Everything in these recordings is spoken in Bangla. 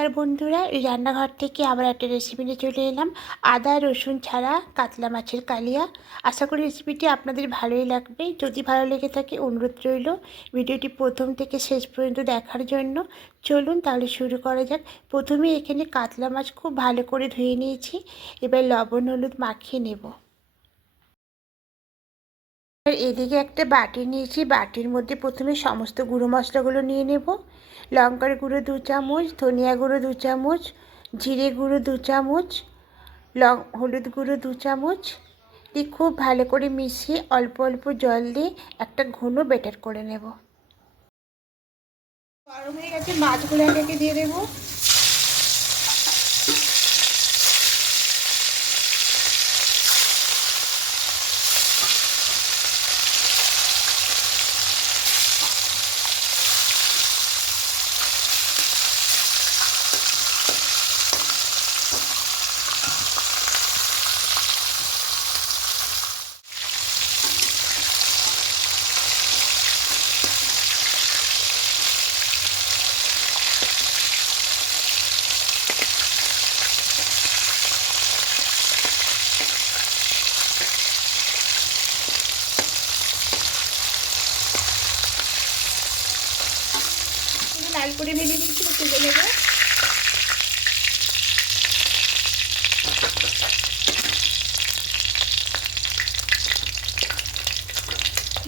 নমস্কার বন্ধুরা, এই রান্নাঘর থেকে আবার একটা রেসিপি নিয়ে চলে এলাম। আদা রসুন ছাড়া কাতলা মাছের কালিয়া। আশা করি রেসিপিটি আপনাদের ভালোই লাগবে। যদি ভালো লেগে থাকে অনুরোধ রইল ভিডিওটি প্রথম থেকে শেষ পর্যন্ত দেখার জন্য। চলুন তাহলে শুরু করা যাক। প্রথমে এখানে কাতলা মাছ খুব ভালো করে ধুয়ে নিয়েছি। এবার লবণ হলুদ মাখিয়ে নেব। এদিকে একটা বাটি নিয়েছি, বাটির মধ্যে প্রথমে সমস্ত গুঁড়ো মশলাগুলো নিয়ে নেব। লঙ্কার গুঁড়ো 2 চামচ, ধনিয়া গুঁড়ো 2 চামচ, জিরে গুঁড়ো 2 চামচ, হলুদ গুঁড়ো 2 চামচ দিয়ে খুব ভালো করে মিশিয়ে অল্প অল্প জল দিয়ে একটা ঘন ব্যাটার করে নেব। গরম হয়ে গেছে, মাছগুলো একে দিয়ে দেবো। লাল করে ভেজে নিচ্ছি, তুলে নেব।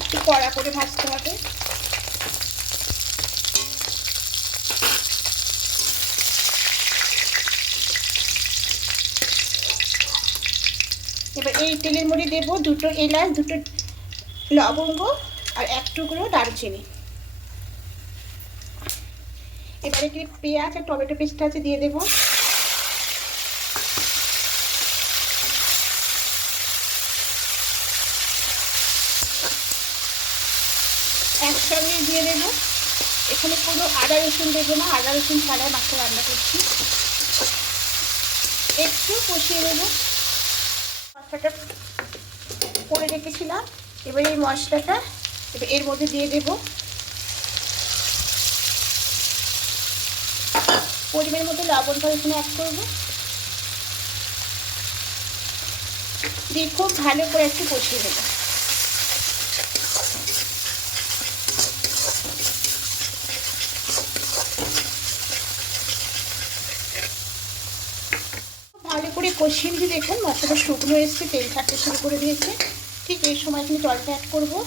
একটু কড়া করে ভাজতে হবে। এবার এই তেলের মধ্যে দেবো 2টো এলাচ, 2টো লবঙ্গ আর 1 টুকরো দারচিনি। এবারে কি পেঁয়াজ আর টমেটো পেস্ট আছে দিয়ে দেবো। একসঙ্গে দিয়ে দেবো। এখানে কোনো আদা রসুন দেবো না, আদা রসুন ছাড়াই মাছটা রান্না করছি। একটু কষিয়ে দেবো। মশলাটা করে রেখেছিলাম, এবার এই মশলাটা এর মধ্যে দিয়ে দেবো। পরিমাণের মতো লবণটা এখানে অ্যাড করবো, দিয়ে খুব ভালো করে একটু কষিয়ে দেবো। ভালো করে কষিয়ে নিয়ে দেখুন মশলাটা শুকনো এসছে, তেল ছাড়তে শুরু করে দিয়েছে। ঠিক এই সময় এখানে জলটা অ্যাড করবো।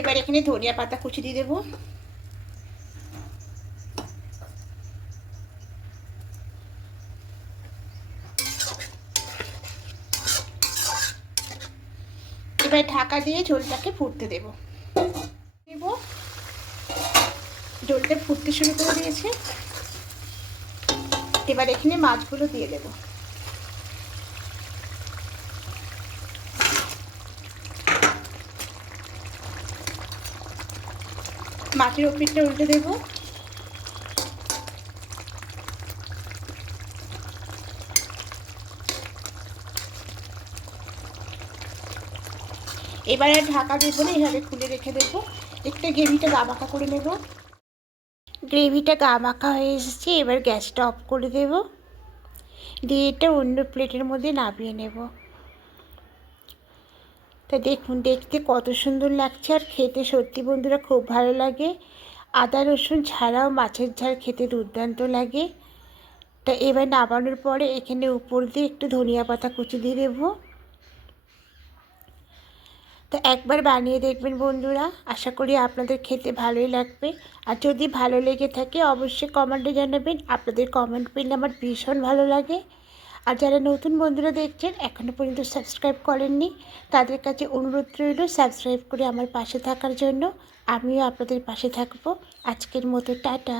এবার এখানে ধনিয়া পাতা কুচি দিয়ে দেবো। এবার ঢাকা দিয়ে ঝোলটাকে ফুটতে দেব। ঝোলটা ফুটতে শুরু করে দিয়েছে। এবার এখানে মাছগুলো দিয়ে দেব। মাছের ওপরটা উল্টে দেব। এবার আর ঢাকা দেবো না, এভাবে খুলে রেখে দেবো। একটু গ্রেভিটা গা মাখা করে নেব। গ্রেভিটা গা মাখা হয়ে এসেছে, এবার গ্যাসটা অফ করে দেব, দিয়ে এটা অন্য প্লেটের মধ্যে নামিয়ে নেব। তা দেখুন দেখতে কত সুন্দর লাগছে, আর খেতে সত্যি বন্ধুরা খুব ভালো লাগে। আদা রসুন ছাড়াও মাছের ঝাল খেতে দুর্দান্ত লাগে। তা এবার নামানোর পরে এখানে উপর দিয়ে একটু ধনিয়া পাতা কুচি দিয়ে দেবো। তো একবার বানিয়ে দেখবেন বন্ধুরা, আশা করি আপনাদের খেতে ভালোই লাগবে। আর যদি ভালো লেগে থাকে অবশ্যই কমেন্টে জানাবেন, আপনাদের কমেন্ট পেলে আমার ভীষণ ভালো লাগে। আর যারা নতুন বন্ধুরা দেখছেন এখনও পর্যন্ত সাবস্ক্রাইব করেননি, তাদের কাছে অনুরোধ রইল সাবস্ক্রাইব করে আমার পাশে থাকার জন্য। আমিও আপনাদের পাশে থাকবো। আজকের মতো টাটা।